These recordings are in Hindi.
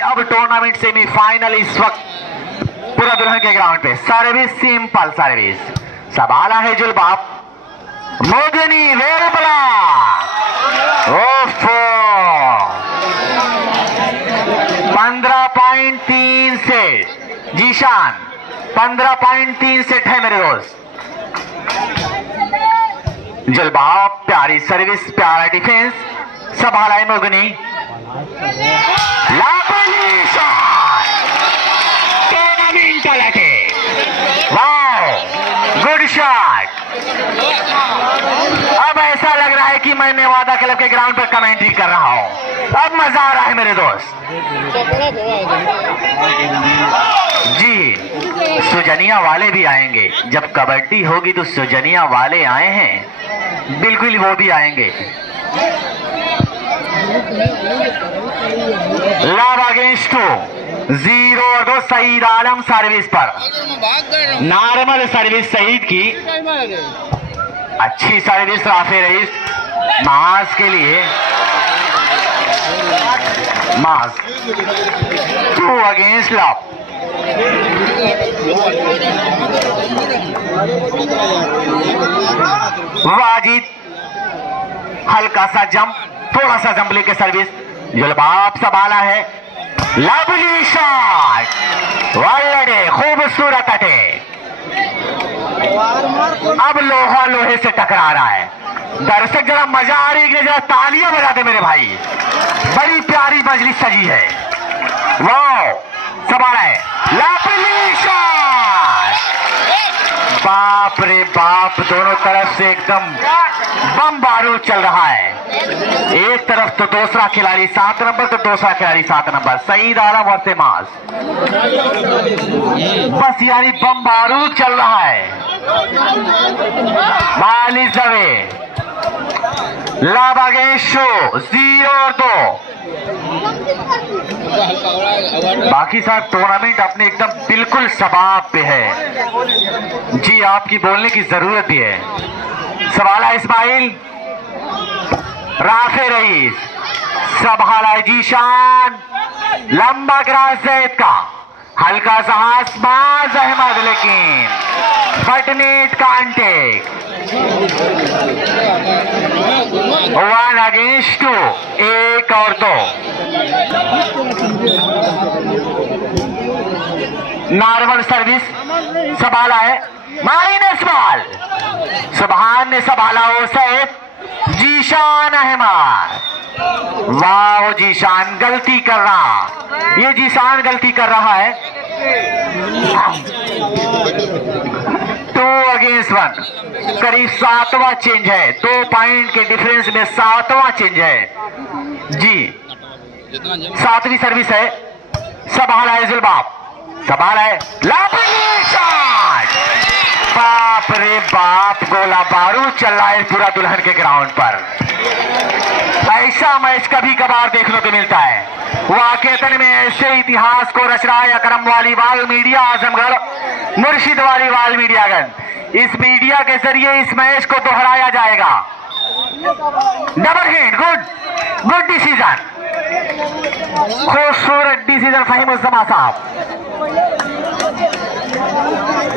अब टूर्नामेंट सेमीफाइनल इस वक्त पूरा दुल्हन के ग्राउंड पे। सर्विस सिंपल सर्विस, सवाला है जुलबाब मोदिनी वेरबला। ओफो 15.3 सेट जीशान, 15.3 सेट है मेरे दोस्त। जुलबाब प्यारी सर्विस, प्यारा डिफेंस, संभाला है मोगनी। Good shot. अब ऐसा लग रहा है कि मैं नेवादा क्लब के ग्राउंड पर कमेंट्री कर रहा हूं। अब मजा आ रहा है मेरे दोस्त। जी सुजनिया वाले भी आएंगे, जब कबड्डी होगी तो सुजनिया वाले आए हैं, बिल्कुल वो भी आएंगे। लव अगेंस्ट 0-2 सईद आलम सर्विस पर। नॉर्मल सर्विस सईद की, अच्छी सर्विस राफे रईस मास के लिए। मास 2 अगेंस्ट लव। वाजिद हल्का सा जंप, थोड़ा सा जंप लेके सर्विस। जुलबाब संभाला है, लवली शॉट, वाले खूबसूरत अटैक। अब लोहा लोहे से टकरा रहा है। दर्शक जरा मजा आ रही है, जरा तालियां बजा दे मेरे भाई। बड़ी प्यारी मजलिस सजी है। वाह संभाला है, लवली शॉट। बाप रे बाप, दोनों तरफ से एकदम बम बारूद चल रहा है। एक तरफ तो दूसरा खिलाड़ी 7 नंबर, तो दूसरा खिलाड़ी 7 नंबर, सईद आलम और तेमाज। बस यानी बम बारूद चल रहा है। मालिस दवे लाबागेशो 0-2। बाकी साहब टूर्नामेंट अपने एकदम बिल्कुल सबाब पे है। जी आपकी बोलने की जरूरत भी है। सवाला इस्माइल, राफे रईस, संभाला जीशान, लंबा क्रॉस जैद का, हल्का सा आसमाज अहमद, लेकिन फटनेट कांटेक्ट। 1 अगेंस्ट 2, 1 और 2। नॉर्मल सर्विस संभाला है, माइनस बॉल। सुभान ने संभाला और सैफ, जीशान अहमद। वाह जीशान गलती कर रहा, ये जीशान गलती कर रहा है। 2 अगेंस्ट 1, करीब 7वां चेंज है। 2 पॉइंट के डिफरेंस में 7वां चेंज है। जी 7वीं सर्विस है। संभाला है जुलबाब, संभाला है, लापली शॉट। बाप रे बाप, गोला बारूद चल रहा है पूरा दुल्हन के ग्राउंड पर। ऐसा मैच कभी कभार देखने को मिलता है। वाकईतन में ऐसे इतिहास को रच रहा है अकरम वालीवाल मीडिया आजमगढ़, मुर्शिद वालीवाल मीडियागंज। इस मीडिया के जरिए इस मैच को दोहराया जाएगा। डबल हिट, गुड डिसीजन, खूबसूरत डिसीजन फहीम उज़्ज़मा साहब।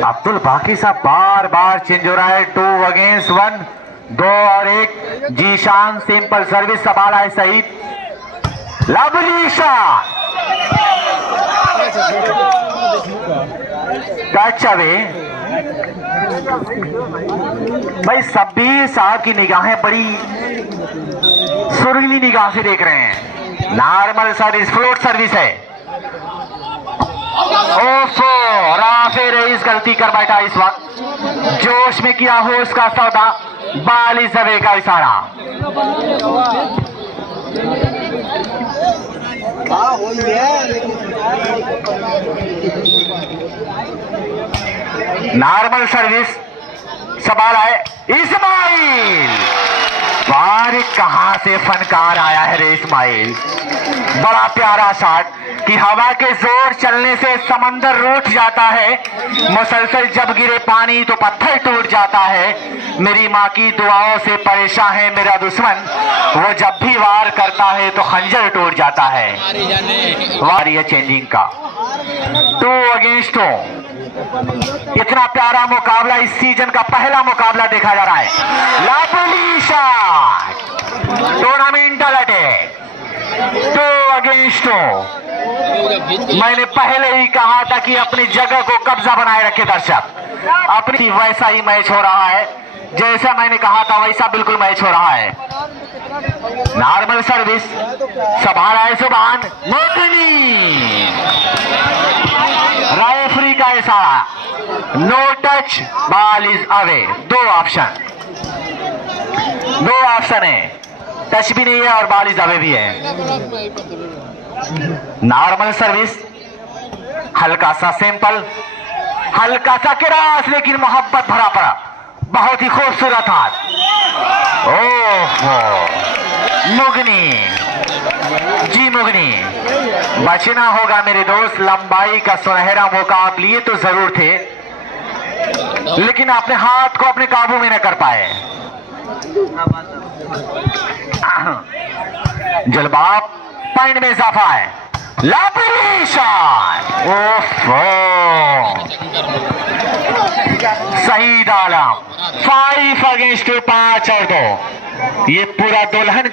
अब्दुल बाकी साहब बार बार चेंज हो रहा है। 2 अगेंस्ट 1, 2 और 1। जीशान सिंपल सर्विस, संभाला है Saeed, lovely shot, touch away. भाई शब्बीर साहब की निगाहें बड़ी सुरीली निगाह से देख रहे हैं। नॉर्मल सर्विस, फ्लोट सर्विस है। ओफो, राफे रईस गलती कर बैठा इस वक्त, जोश में किया होश का सौदा। बाली जबे का इशारा। नॉर्मल सर्विस संभाला है इस्माइल, बार कहां से फनकार आया है रे इस्माइल। बड़ा प्यारा शॉट कि हवा के जोर चलने से समंदर रूठ जाता है, मुसलसल जब गिरे पानी तो पत्थर टूट जाता है। मेरी माँ की दुआओं से परेशान है मेरा दुश्मन, वो जब भी वार करता है तो खंजर टूट जाता है। वार ये चेंजिंग का 2 अगेंस्ट 2। इतना प्यारा मुकाबला इस सीजन का पहला मुकाबला देखा जा रहा है। लाभली शॉट, टूर्नामेंटल अटैक 2 अगेंस्ट 2। मैंने पहले ही कहा था कि अपनी जगह को कब्जा बनाए रखे दर्शक। अपनी वैसा ही मैच हो रहा है, जैसा मैंने कहा था वैसा बिल्कुल मैच हो रहा है। नॉर्मल सर्विस, संभाला है सुभान मोगनी। रेफरी का इशारा, no touch, ball is away. 2 option है, टच भी नहीं है और बॉल इज अवे भी है। नॉर्मल सर्विस, हल्का सा सिंपल, हल्का सा क्रॉस, लेकिन मोहब्बत भरा पड़ा, बहुत ही खूबसूरत हाथ। ओहो मुगनी जी, मुगनी बचना होगा मेरे दोस्त। लंबाई का सुनहरा मौका आप लिए तो जरूर थे, लेकिन अपने हाथ को अपने काबू में न कर पाए। जलबाब पॉइंट में इजाफा है। लाभली शॉट, ओफो शहीद आलम 5 अगेंस्ट 5 और 2। ये पूरा दुल्हन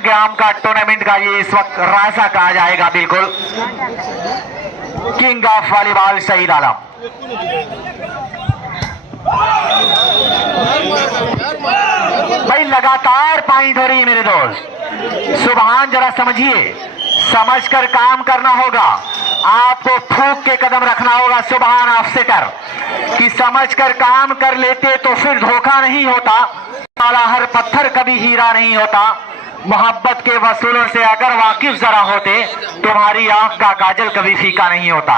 ग्राम का टूर्नामेंट का ये इस वक्त राजा कहा जाएगा। बिल्कुल किंग ऑफ वॉलीबॉल शहीद आलम। भाई लगातार पॉइंट हो रही है मेरे दोस्त। सुभान जरा समझिए, समझकर काम करना होगा, आपको फूंक के कदम रखना होगा। सुभान ऑफसेटर कि समझकर काम कर लेते तो फिर धोखा नहीं होता। हर पत्थर कभी हीरा नहीं होता। मोहब्बत के वसूलों से अगर वाकिफ जरा होते, तुम्हारी आंख का काजल कभी फीका नहीं होता।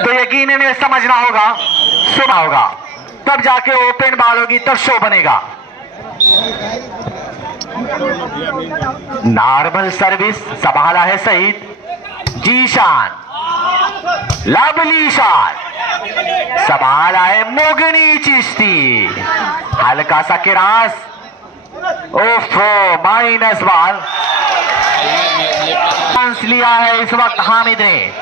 तो यकीनन समझना होगा, सुना होगा, तब जाके ओपन बॉल होगी, तब शो बनेगा। नॉर्मल सर्विस, संभाला है सईद जीशान। लवली शॉट, संभाला है मोगनी चिश्ती। हल्का सा क्रॉस, ओफो माइनस बॉल। चांस लिया है इस वक्त हामिद ने।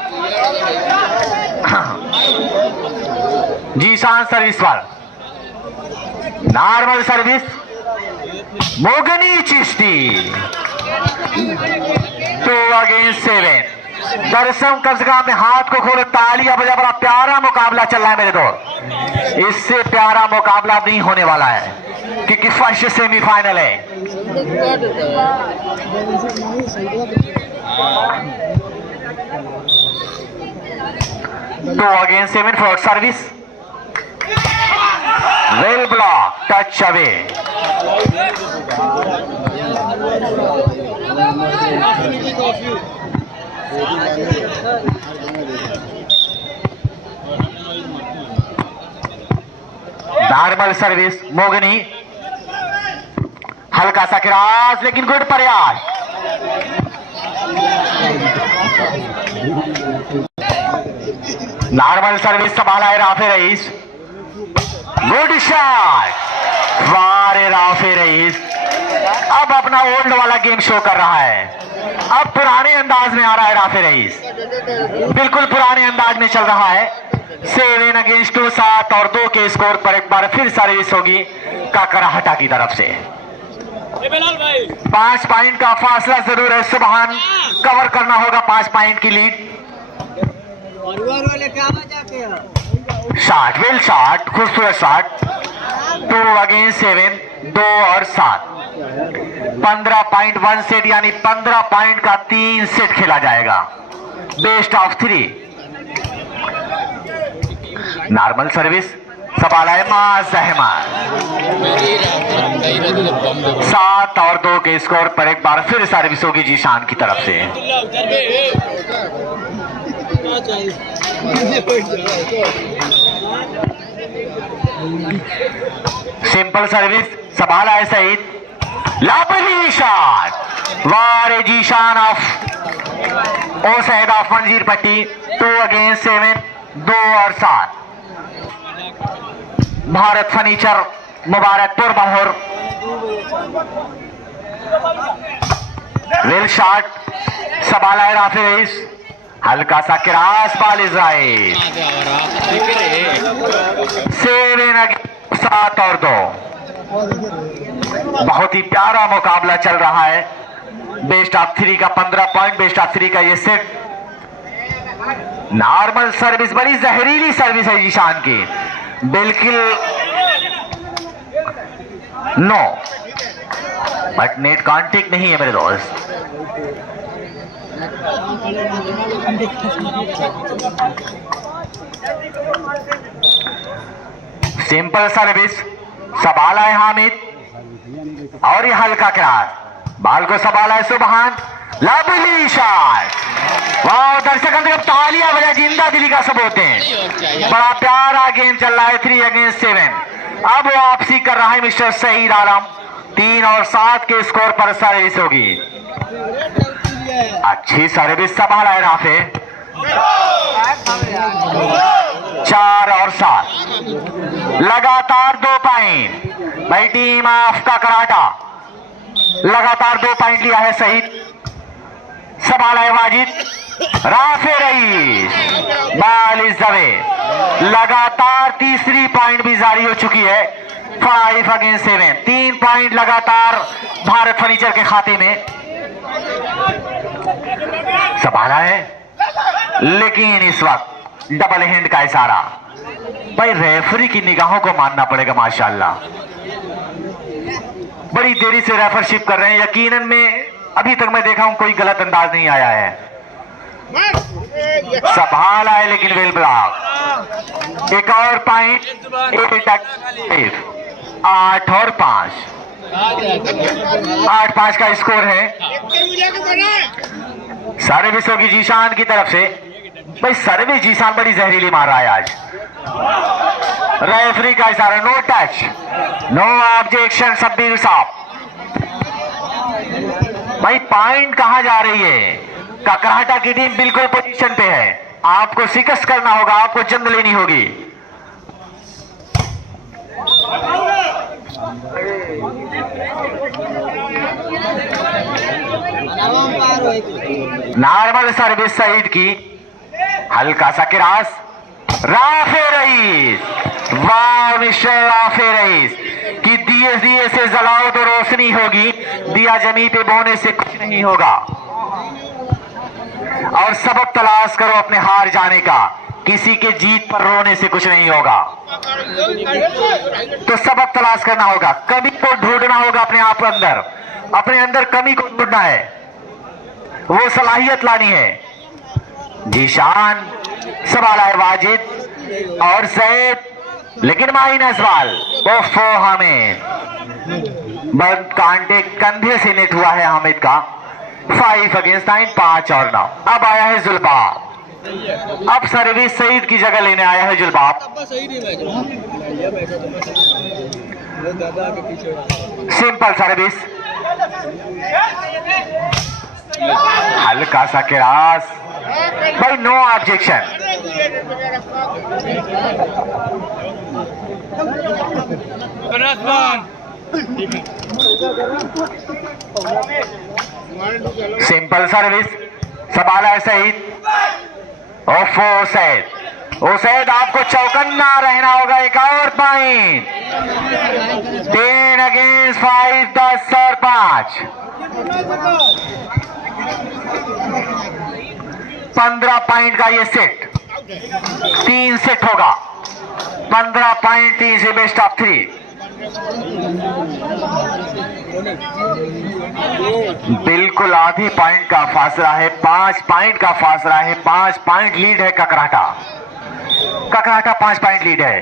जीशान सर्विस पर normal service, Mogni Chishti 2 against 7। दर्शक कम से कम अपने हाथ को खोले, तालियां बजा। बड़ा प्यारा मुकाबला चल रहा है मेरे दोस्त। इससे प्यारा मुकाबला नहीं होने वाला है, क्योंकि फर्स्ट सेमीफाइनल है। तो again 7 for service, well block, touch away. Normal service, मोगनी, हल्का सा क्रॉस, लेकिन गुड प्रयास। नॉर्मल सर्विस, संभाला है राफे रईस। गुड शॉट, वारे राफे रईस अब अपना ओल्ड वाला गेम शो कर रहा है। अब पुराने अंदाज में आ रहा है राफे रईस, बिल्कुल पुराने अंदाज में चल रहा है। 7 अगेंस्ट 2, 7 और 2 के स्कोर पर एक बार फिर सर्विस होगी काकराहटा की तरफ से। 5 पॉइंट का फासला जरूर है। सुभान कवर करना होगा 5 पॉइंट की लीड। शॉट, वेल शॉट, खूबसूरत शॉट। 2 अगेंस्ट 7, 2 और 7। 15 पॉइंट 1 सेट, यानी 15 पॉइंट का 3 सेट खेला जाएगा, बेस्ट ऑफ 3। नॉर्मल सर्विस, संभाला है माज अहमद। 7 और 2 के स्कोर पर एक बार फिर सर्विस होगी जीशान की तरफ से। सिंपल सर्विस संभाला है सईद, लापली शॉट, वारे जीशान ऑफ ओ सैद ऑफ मंजीर पट्टी। 2 अगेंस्ट 7, 2 और 7। भारत फर्नीचर मुबारकपुर बहर, वेल शॉट संभाला है राफी रईस, हल्का सा क्रॉस बॉल इजराइल। 7 अगेंस्ट 7 और 2। बहुत ही प्यारा मुकाबला चल रहा है। बेस्ट ऑफ 3 का 15 पॉइंट, बेस्ट ऑफ 3 का ये सेट। नॉर्मल सर्विस, बड़ी जहरीली सर्विस है जीशान की, बिल्कुल नो, बट नेट कांटेक्ट नहीं है मेरे दोस्त। सिंपल सर्विस संभाला है हामिद और ये हल्का क्रॉस, बाल को संभाला है सुबहान, लवली शॉट। वाह, दर्शक अंदर तालियां बजा, जिंदा दिली का सबूत है। बड़ा प्यारा गेम चल रहा है। 3 अगेंस्ट 7। अब वापसी कर रहा है मिस्टर सईद आलम। 3 और 7 के स्कोर पर सर्विस होगी। अच्छी सर्विस संभाला है राफे। 4 और 7 लगातार 2 पॉइंट। भाई टीम ऑफ ककराटा लगातार 2 पॉइंट लिया है। सईद संभाला है वाजिद, राफे रईस, बाल इस दबे। लगातार तीसरी पॉइंट भी जारी हो चुकी है। 5 अगेंस्ट 7, 3 पॉइंट लगातार भारत फर्नीचर के खाते में। संभाला है लेकिन इस वक्त डबल हैंड का इशारा। भाई रेफरी की निगाहों को मानना पड़ेगा माशाल्लाह। बड़ी देरी से रेफरशिप कर रहे हैं। यकीनन में अभी तक मैं देखा हूं कोई गलत अंदाज नहीं आया है। संभाला है लेकिन वेल ब्लॉक। एक और पॉइंट, 8 और 5, 8-5 का स्कोर है। सर्विस होगी जीशान की तरफ से। भाई सर्विस जीशान बड़ी जहरीली मार रहा है आज। रेफरी का इशारा, no touch, no objection. Shabbir sahab, भाई पॉइंट कहां जा रही है? ककराटा की टीम बिल्कुल पोजीशन पे है। आपको शिकस्त करना होगा, आपको जंग लेनी होगी। नॉर्मल सर्विस सईद की, हल्का सा क्रॉस, राफे रईस। वाह मिस्टर राफे रईस कि दिए से जलाओ तो रोशनी होगी, दिया जमी पे बोने से कुछ नहीं होगा। और सबब तलाश करो अपने हार जाने का, किसी के जीत पर रोने से कुछ नहीं होगा। तो सबब तलाश करना होगा, कमी को ढूंढना होगा अपने आप के अंदर, अपने अंदर कमी को ढूंढना है, वो सलाहियत लानी है। जीशान संभाला है वाजिद और सैद, लेकिन माइनस बॉल वो फो हामिद। बंद कांटे कंधे से नेट हुआ है हामिद का। 5 अगेंस्ट 9, 5 और 9। अब आया है जुल्बाब। अब सर्विस सईद की जगह लेने आया है जुल्बाब। सिंपल सर्विस, हल्का सा क्रॉस। भाई नो ऑब्जेक्शन। सिंपल सर्विस संभाला है सईद। ओफो सैद, आपको चौकन्ना रहना होगा। एक और पॉइंट। 10 अगेंस्ट 5, 10 और 5। 15 पॉइंट का ये सेट, 3 सेट होगा। 15 पॉइंट, 3 से बेस्ट ऑफ 3। बिल्कुल आधी पॉइंट का फासला है, 5 पॉइंट का फासला है। 5 पॉइंट लीड है ककराटा 5 पॉइंट लीड है।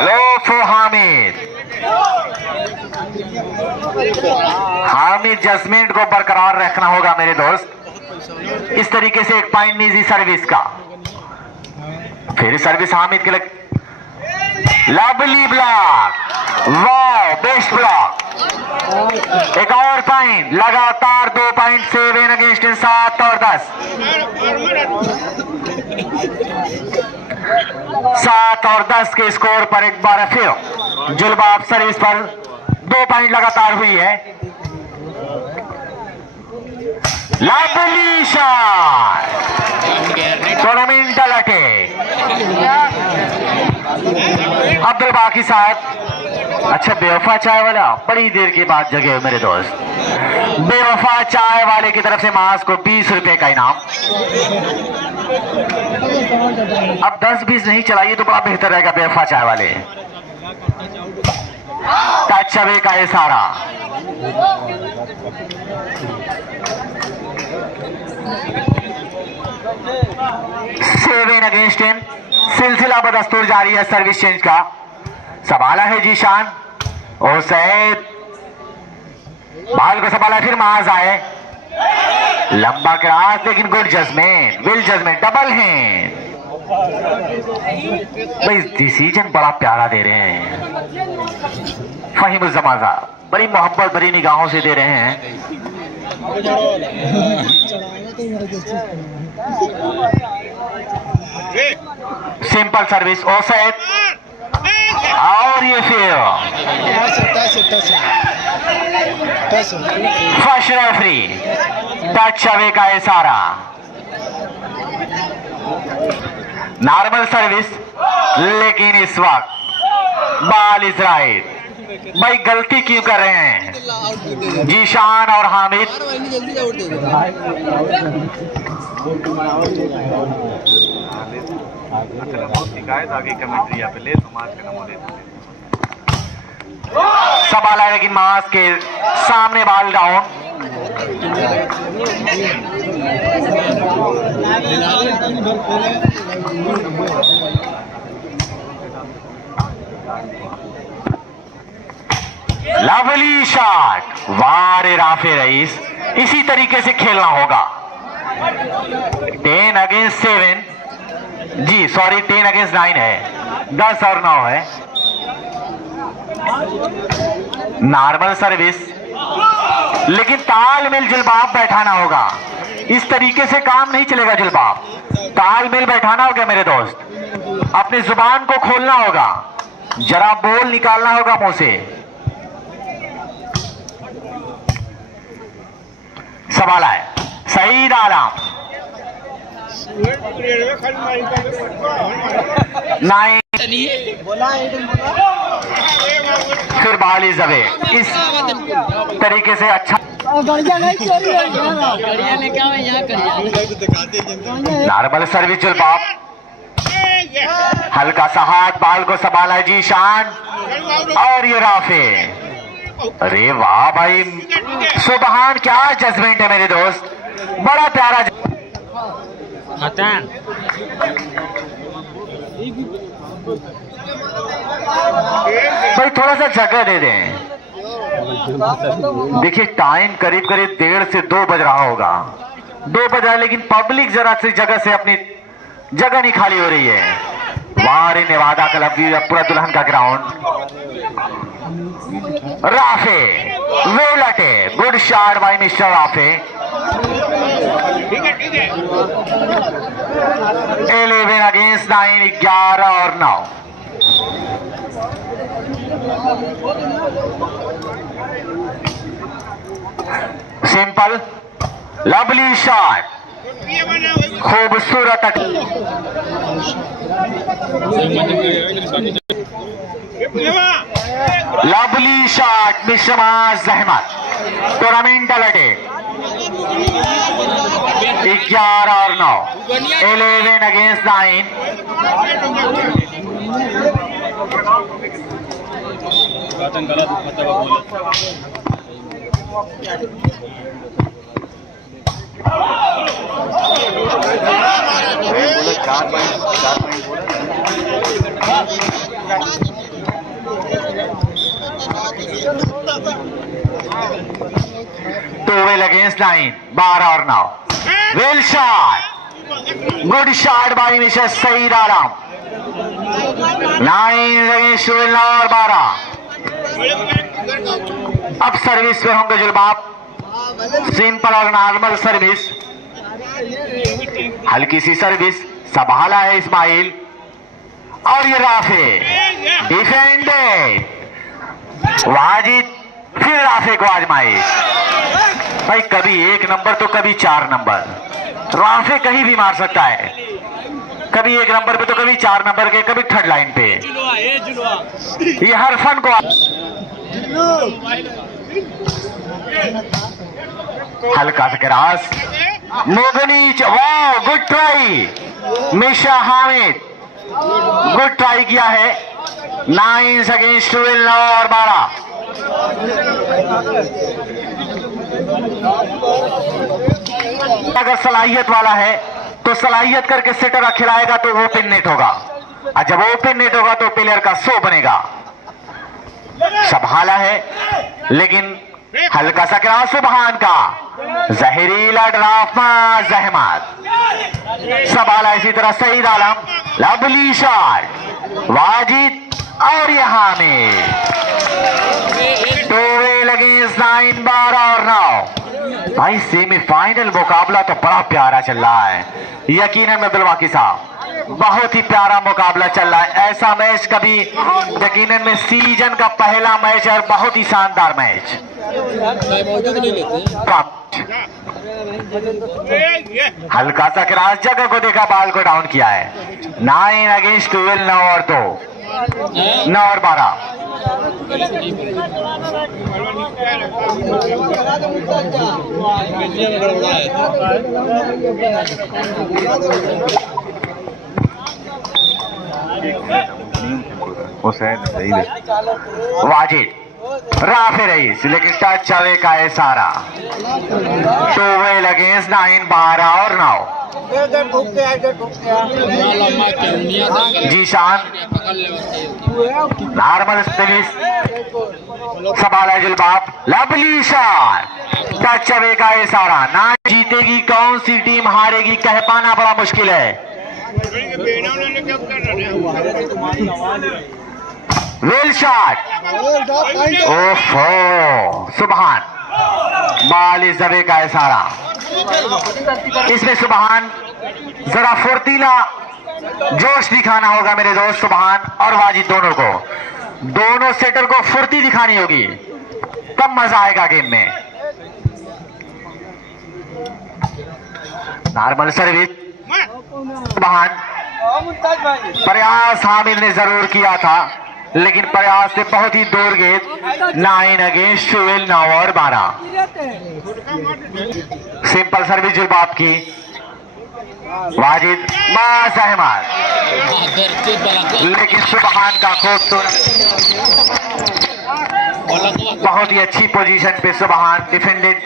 लोफो हामिद जजमेंट को बरकरार रखना होगा मेरे दोस्त। इस तरीके से एक पॉइंट निजी सर्विस का, फिर सर्विस हामिद के लग लवली ब्लॉक, वाह बेस्ट ब्लॉक। एक और पॉइंट, लगातार 2 पॉइंट 7 अगेंस्ट 7 और 10। 7 और 10 के स्कोर पर एक बार फिर जुलबाब सर्विस पर 2 पॉइंट लगातार हुई है। Lovely shot, tournamental attack. Abdul Baqi साहब, अच्छा बेवफा चाय वाला बड़ी देर के बाद जगे हो मेरे दोस्त। बेवफा चाय वाले की तरफ से मास को 20 रुपए का इनाम। अब 10-20 नहीं चलाइए तो बड़ा बेहतर रहेगा बेवफा चाय वाले। टच अवे का इशारा। सेवन अगेंस्ट 10, सिलसिला बदस्तूर जारी है सर्विस चेंज का। सवाला है जीशान और सैद, बाल को सवाला फिर माज आए, लंबा क्रॉस लेकिन good judgement, well judgement, double hand. भाई डिसीजन बड़ा प्यारा दे रहे हैं फहीम जमाजा, बड़ी मोहब्बत भरी निगाहों से दे रहे हैं। सिंपल सर्विस ओसेट और ये फिर फर्स्ट रेफरी, टच अवे का इशारा। नॉर्मल सर्विस लेकिन इस वक्त बाल इज राइट। भाई गलती क्यों कर रहे हैं जीशान और हामिद? सवाल है लेकिन मास के सामने बाल डाउन। लवली शॉट, वारे राफे रईस, इसी तरीके से खेलना होगा। 10 अगेंस्ट 7, जी सॉरी 10 अगेंस्ट 9 है, 10 और 9 है। नॉर्मल सर्विस लेकिन तालमेल जुलबाब बैठाना होगा। इस तरीके से काम नहीं चलेगा जुलबाब, तालमेल बैठाना होगा मेरे दोस्त। अपनी जुबान को खोलना होगा, जरा बोल निकालना होगा मुंह से। सवाल है सईद आलम, 9 फिर बाली जबे, इस तरीके से अच्छा नॉर्मल सर्विस जुलबाब, हल्का सा हाथ, बाल को संभाला है जीशान और ये राफे। अरे वाह भाई, सुबहान, क्या जजमेंट है मेरे दोस्त, बड़ा प्यारा। भाई थोड़ा सा जगह दे दें। देखिए टाइम करीब करीब 1:30 से 2 बज रहा होगा, 2 बज रहा है, लेकिन पब्लिक जरा सी जगह से अपनी जगह नहीं खाली हो रही है। वारे नेवादा क्लब की पूरा दुल्हन का ग्राउंड। राफे वेलटे, good shot by mister Rafay. 11 against 9, 11 और 9। सिंपल लवली शॉट, खूबसूरत। लवली शॉट मिशमाज अहमद, टूर्नामेंटल अटैक। 11 और 9, 11 अगेंस्ट 9। तो वेल अगेंस्ट 9, 12 और 9। Well shot, good shot by mister Saeed Alam. 9 against 12 और 12। अब सर्विस पे होंगे जुलबाब, सिंपल और नॉर्मल सर्विस, हल्की सी सर्विस। संभाला है इस्माइल और ये राफे डिफेंडेड। वाजिद फिर राफे को आजमाए भाई, कभी 1 नंबर तो कभी 4 नंबर। राफे कहीं भी मार सकता है, कभी 1 नंबर पे तो कभी 4 नंबर के, कभी थर्ड लाइन पे। ये हर फन को हल्का सा क्रॉस, मुगनीच, वाह गुड ट्राई मिशा हामिद, गुड ट्राई किया है। 9 अगेंस्ट 12 और 12। अगर सलाहियत वाला है तो सलाहियत करके सेटर खिलाएगा तो ओपन नेट होगा, और जब ओपन नेट होगा तो प्लेयर का 100 बनेगा। संभाला है लेकिन हल्का सा क्रॉस सुबहान का, जहरीला ड्राफ्मा जहमत। संभाला इसी तरह सईद आलम, लवली शॉट वाजिद और यहां में 2 लगे 9 12 और 9। भाई सेमीफाइनल मुकाबला तो बड़ा प्यारा चल रहा है, यकीनन अब्दुल वाकी साहब बहुत ही प्यारा मुकाबला चल रहा है। ऐसा मैच कभी यकीनन में सीजन का पहला मैच है और बहुत ही शानदार मैच। हल्का सा क्रॉस, जगह को देखा, बॉल को डाउन किया है। 9 अगेंस्ट 12 9 और 2 9 और 12। वाजिद राफे रईस, लेकिन टच चले का है सारा। 2 अगेंस्ट 9 12 और 9। जीशान नॉर्मल सर्विस, संभाला जुलबाब, लवली शॉट, टच अवे का है सारा। ना जीतेगी कौन सी टीम हारेगी कह पाना बड़ा मुश्किल है। वेल शॉट, ओफो सुबहान, बॉल इस जगह का है सारा। इसमें सुबहान जरा फुर्तीला जोश दिखाना होगा मेरे दोस्त, सुबहान और वाजिद दोनों को, दोनों सेटर को फुर्ती दिखानी होगी, तब मजा आएगा गेम में। नॉर्मल सर्विस सुबहान, प्रयास हामिद ने जरूर किया था लेकिन प्रयास से बहुत ही दूर गेंद। 9 अगेंस्ट 12 9 और 12। सिंपल सर्विस जुलबाब की, वाजिद बस अहमद, लेकिन सुबहान का खूबसूरत, बहुत ही अच्छी पोजीशन पे सुबहान डिफेंडेड।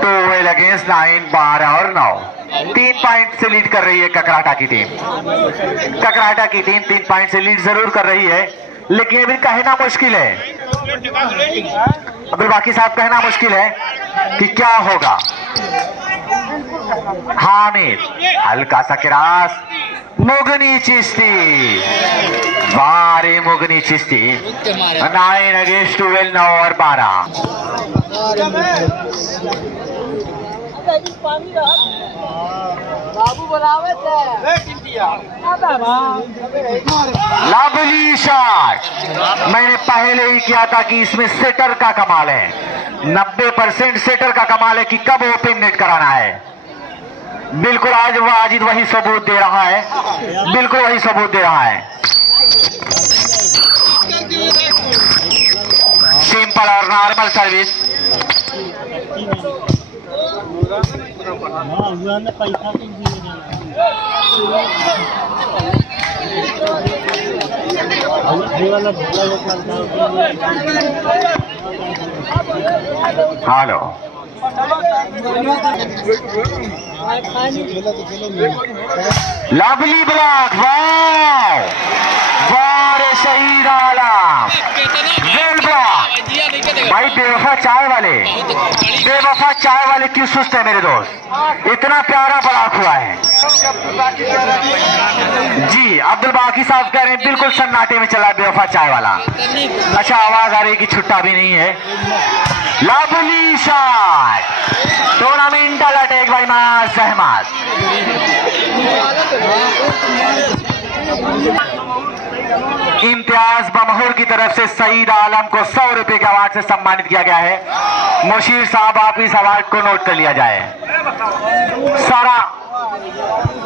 2 अगेंस्ट 9 12 और 9। 3 पॉइंट से लीड कर रही है ककराटा की टीम। ककराटा की टीम 3 पॉइंट से लीड जरूर कर रही है, लेकिन अभी कहना मुश्किल है, अब्दुल बाकी साहब कहना मुश्किल है कि क्या होगा। हामिद हल्का सा क्रॉस, मुगनी चिश्ती, बारे मुगनी चिश्ती। 9 अगेंस्ट 12 9 और 12। लवली शॉट, मैंने पहले ही किया था कि इसमें सेटर का कमाल है, 90% सेटर का कमाल है कि कब ओपन नेट कराना है। बिल्कुल आज वाजिद वही सबूत दे रहा है, बिल्कुल वही सबूत दे रहा है। सिंपल और normal service, hello lovely block, वाह वारे शहीद आलम भाई। बेवफा चाय वाले क्यों सुस्त है मेरे दोस्त, इतना प्यारा बड़ा हुआ है जी। अब्दुल बाकी साहब कह रहे हैं बिल्कुल सन्नाटे में चला बेवफा चाय वाला। अच्छा आवाज आ रही कि छुट्टा भी नहीं है। Lovely shot, tournamental attack by मास अहमद। इम्तियाज बमहूर की तरफ से सईद आलम को 100 रुपए के अवार्ड से सम्मानित किया गया है। मुशीर साहब आप इस अवार्ड को नोट कर लिया जाए।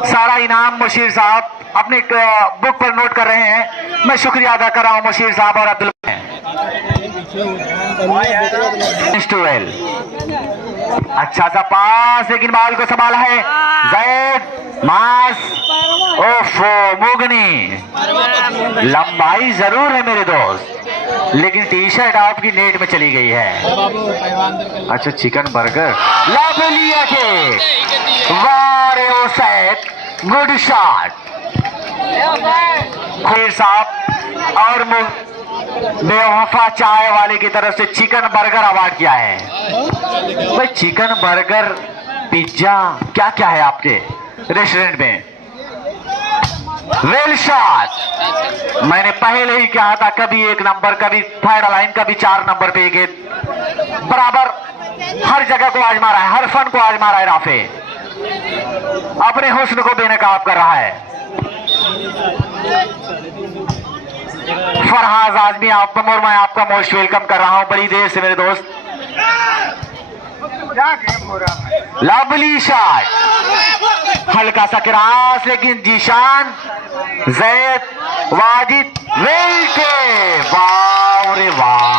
सारा इनाम मुशीर साहब अपने बुक पर नोट कर रहे हैं। मैं शुक्रिया अदा कर रहा हूं मुशीर साहब और अब्दुल। अच्छा सा पास, लेकिन बॉल को संभाला है जैद मास। ओफो मुगनी, लंबाई जरूर है मेरे दोस्त, लेकिन टी शर्ट आपकी नेट में चली गई है। अच्छा चिकन बर्गर, लवलिया के वारे ओसैद, गुड शॉट। खीर साहब और बेवफा चाय वाले की तरफ से चिकन बर्गर अवार्ड किया है। भाई चिकन बर्गर पिज्जा क्या क्या है आपके रेस्टोरेंट में। वेल शॉट, मैंने पहले ही कहा था कभी 1 नंबर, कभी 3rd लाइन, कभी 4 नंबर पे गेंद, बराबर हर जगह को आजमा रहा है, हर फन को आजमा रहा है। राफे अपने हुस्न को बेनकाब कर रहा है। फरहाज आजमी आप और मैं आपका मोस्ट वेलकम कर रहा हूं बड़ी देर से मेरे दोस्त। लवली शॉट, हल्का सा क्रॉस, लेकिन जीशान जैद वाजिद वेल्टे, वाह रे वाह।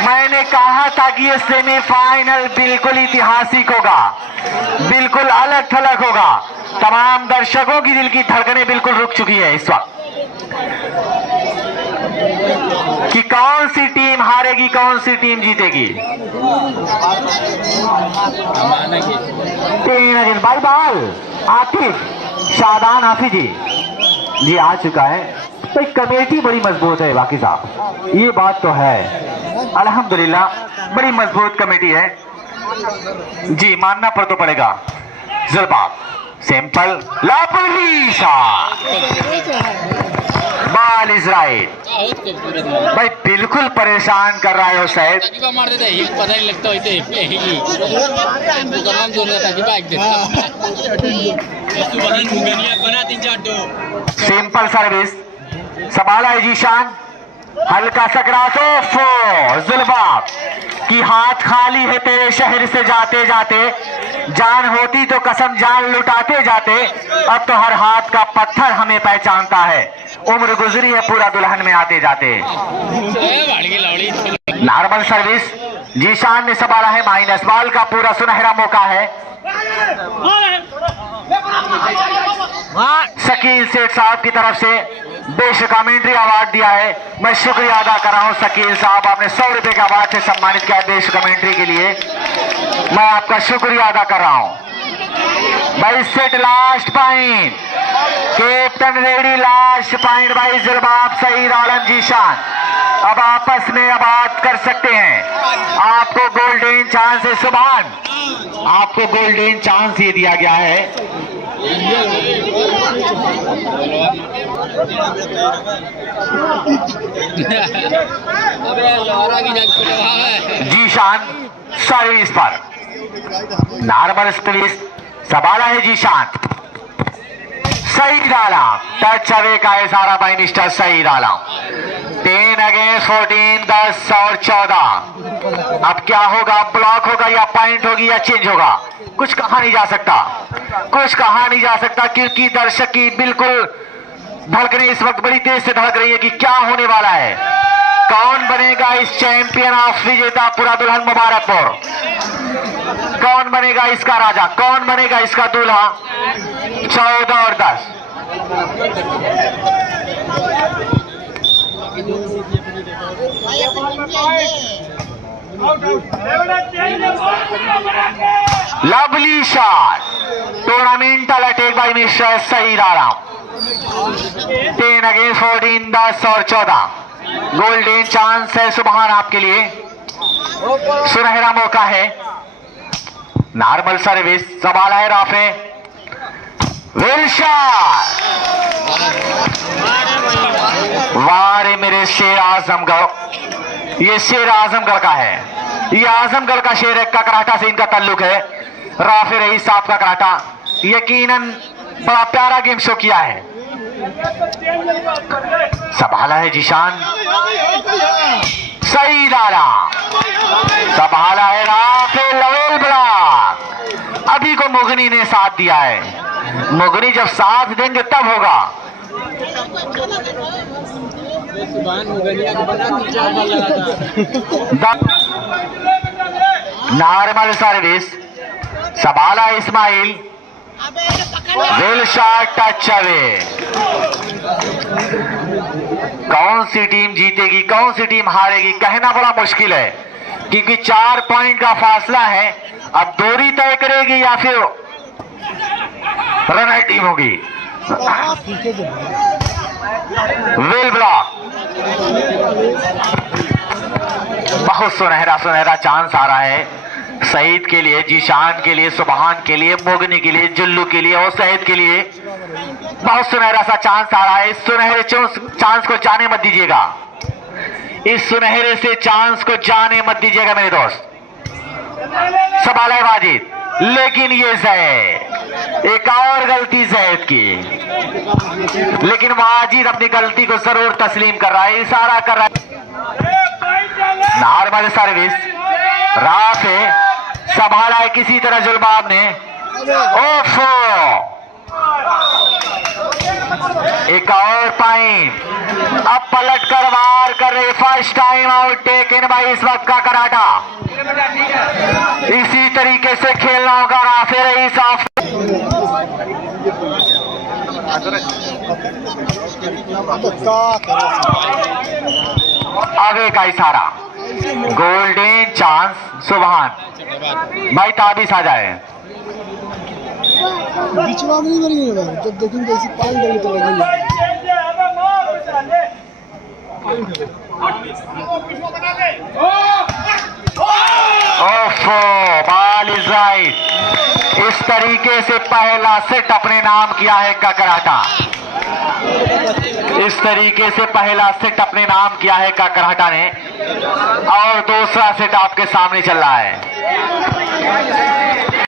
मैंने कहा था कि ये सेमीफाइनल बिल्कुल ऐतिहासिक होगा, बिल्कुल अलग थलग होगा। तमाम दर्शकों की दिल की धड़कनें बिल्कुल रुक चुकी है इस वक्त कि कौन सी टीम हारेगी, कौन सी टीम जीतेगी। भाई बाल आतिफ शादान हाफिजी जी आ चुका है। भाई कमेटी बड़ी मजबूत है बाकी साहब, ये बात तो है अल्हम्दुलिल्लाह, बड़ी मजबूत कमेटी है जी, मानना पर तो पड़ेगा। जुल्बाब सिंपल, लापरवाही बाल इजराइल भाई बिल्कुल परेशान कर रहा है हुसैन। सिंपल सर्विस संभाला है जीशान, हल्का सकरातो जुल्बाब की हाथ खाली है तेरे शहर से जाते जाते, जान होती तो कसम जान लुटाते जाते, अब तो हर हाथ का पत्थर हमें पहचानता है, उम्र गुजरी है पूरा दुल्हन में आते जाते। नॉर्मल सर्विस जीशान ने संभाला है, माइनस बॉल का पूरा सुनहरा मौका है। शकील सेठ साहब की तरफ से बेस्ट कमेंट्री अवार्ड दिया है, मैं शुक्रिया अदा कर रहा हूं शकील साहब, आपने 100 रुपए के अवार्ड से सम्मानित किया बेस्ट कमेंट्री के लिए, मैं आपका शुक्रिया अदा कर रहा हूं। भाई set last point, captain ready, last point भाई जुल्बाब सईद आलम जीशान, अब आपस में बात कर सकते हैं, आपको गोल्डन चांस है। सुभान आपको गोल्डन चांस ये दिया गया है। जीशान सर्विस पर नॉर्मल सर्विस संभाला है जीशान, सईद आलम टच अवे का इशारा bye mister Saeed Alam. 10 against 14, 10 और 14। अब क्या होगा, ब्लॉक होगा या पॉइंट होगी या चेंज होगा, कुछ कहा नहीं जा सकता, कुछ कहा नहीं जा सकता, क्योंकि दर्शक की बिल्कुल धड़कनें इस वक्त बड़ी तेज से धड़क रही है कि क्या होने वाला है, कौन बनेगा इस चैंपियन ऑफ विजेता पूरा दुल्हन मुबारकपुर, कौन बनेगा इसका राजा, कौन बनेगा इसका दूल्हा। 14 और 10 lovely shot, tournamental attack by mister Saeed Alam. 10 against 14, 10 और 14। गोल्डन चांस है सुभान आपके लिए, सुनहरा मौका है। नॉर्मल सर्विस, सवाल है राफे, वेल शॉट। वारे मेरे शेर आजमगढ़, ये शेर आजमगढ़ का है, ये आजमगढ़ का शेर है, कराटा से इनका ताल्लुक है। राफे रईस साहब का कराटा, यकीनन बड़ा प्यारा गेम शो किया है। संभाला है जीशान, सही डाला, संभाला है राफे, लेवल ब्लॉक। अभी को मुगनी ने साथ दिया है, मुगनी जब साथ देंगे तब होगा। नॉर्मल सर्विस, संभाला Ismail, well shot, touch away. कौन सी टीम जीतेगी, कौन सी टीम हारेगी, कहना बड़ा मुश्किल है, क्योंकि 4 पॉइंट का फासला है। अब दूरी तय करेगी या फिर रनर टीम होगी। वेल ब्लॉक, बहुत सुनहरा सुनहरा चांस आ रहा है सईद के लिए, जीशान के लिए, सुभान के लिए, मोगनी के लिए, जुल्लू के लिए और सईद के लिए। बहुत सुनहरा सा चांस आ रहा है। इस सुनहरे चांस को जाने मत दीजिएगा, इस सुनहरे से चांस को जाने मत दीजिएगा मेरे दोस्त। सवाल है वाजिद, लेकिन ये जैद, एक और गलती जैद की, लेकिन वाजिद अपनी गलती को जरूर तस्लीम कर रहा है, इशारा कर रहा है। नॉर्मल सर्विस, राफे, संभाला है किसी तरह जुलबाब ने, ओफो, एक और पॉइंट। अब पलट कर वार कर रहे, first time out taken by इस वक्त का कराटा। इसी तरीके से खेलना होगा राफे रईस साफ। आगे का इशारा, गोल्डन चांस सुभान भाई, ताबीज आ जाए। बिचवा नहीं करेंगे, जब देखेंगे ऐसी पाल देंगे तो लगेगी। ओफो, बॉल इज राइट। इस तरीके से पहला सेट अपने नाम किया है काकराटा, इस तरीके से पहला सेट अपने नाम किया है काकराटा ने, और दूसरा सेट आपके सामने चल रहा है।